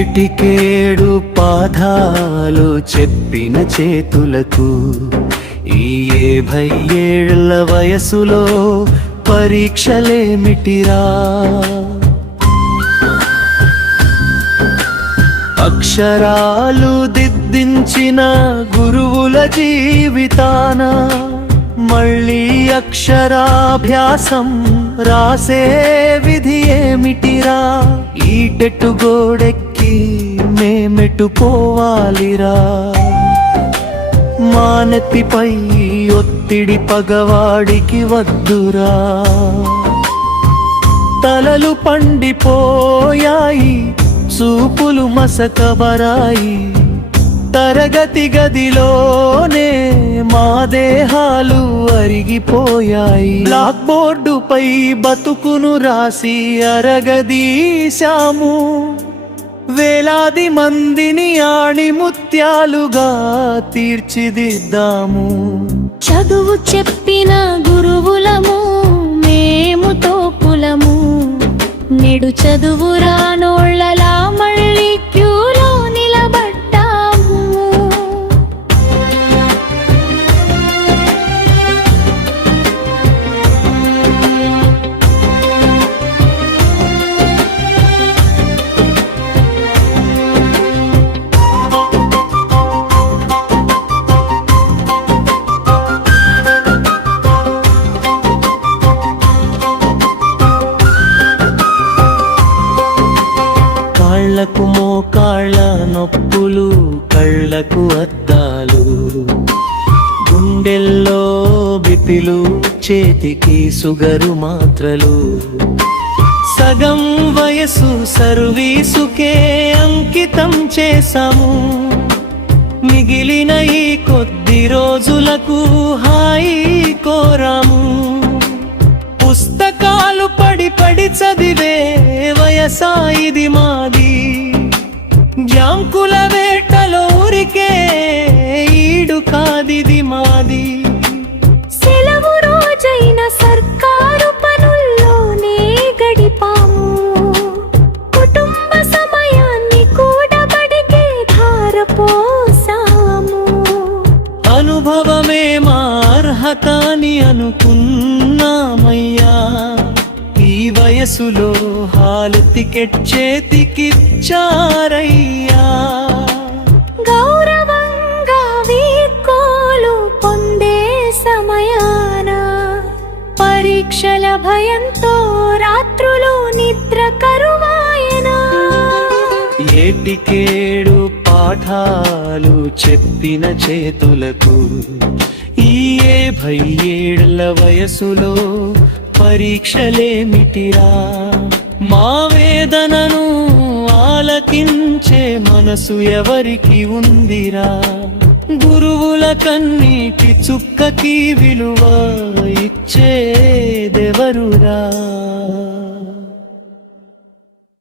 ఏటికేడు పాఠాలు చెప్పిన చేతులకు ఈ 70 ఏళ్ల వయసులో పరీక్షలేమిటిరా? అక్షరాలు దిద్దించిన గురువుల జీవితాన మళ్ళీ అక్షరాభ్యాసం రాసే విధి ఏమిటిరా? ఈటెట్టు గోడెక్కి మేమెటు పోవాలిరా? మానెత్తిపై ఒత్తిడి పగవాడికి వద్దురా. తలలు పండిపోయాయి, చూపులు మసకబరాయి, తరగతి గదిలోనే మా దేహాలు అరిగిపోయాయి. బ్లాక్ బోర్డుపై బతుకును రాసి అరగదీశాము, వేలాది మందిని ఆణిముత్యాలుగా తీర్చిదిద్దాము. చదువు చెప్పిన గురువులము మేము తోపులము, నేడు చదువు రానోళ్ళలా మళ్ళీ క్యూలో నిలబడ్డాము. కాళ్ళకు మోకాళ్ళ నొప్పులు, కళ్ళకు అద్దాలు, గుండెల్లో బిపిలు, చేతికి సుగరు మాత్రలు. సగం వయసు సర్వీసుకే అంకితం చేశాము, మిగిలిన ఈ కొద్ది రోజులకు హాయి కోరాము. పుస్తకాలు పడి పడి చదివే వయసా ఇది మాది, జాంకుల వేటలో ఊరికే ఈడు కాదిది మాది. సెలవు రోజైన సర్కారు పనుల్లోనే గడిపాము, కుటుంబ సమయాన్ని కూడబడికే ధారపోసాము. అనుభవమే మా అర్హత అని అనుకున్నామయ్యా, ఈ వయసులో హాలు టికెట్ చేతికిచ్చారయ్యా. గౌరవంగా వీడ్కోలు పొందే సమయాన పరీక్షల భయంతో రాత్రులు నిద్ర కరువాయనా. ఏటికేడు పాఠాలు చెప్పిన చేతులకు ఈ 70 ఏళ్ల వయసులో పరీక్షలేమిటిరా? మా వేదనను ఆలకించే మనసు ఎవరికి ఉందిరా? గురువుల కన్నీటి చుక్కకి విలువ ఇచ్చేదెవరురా?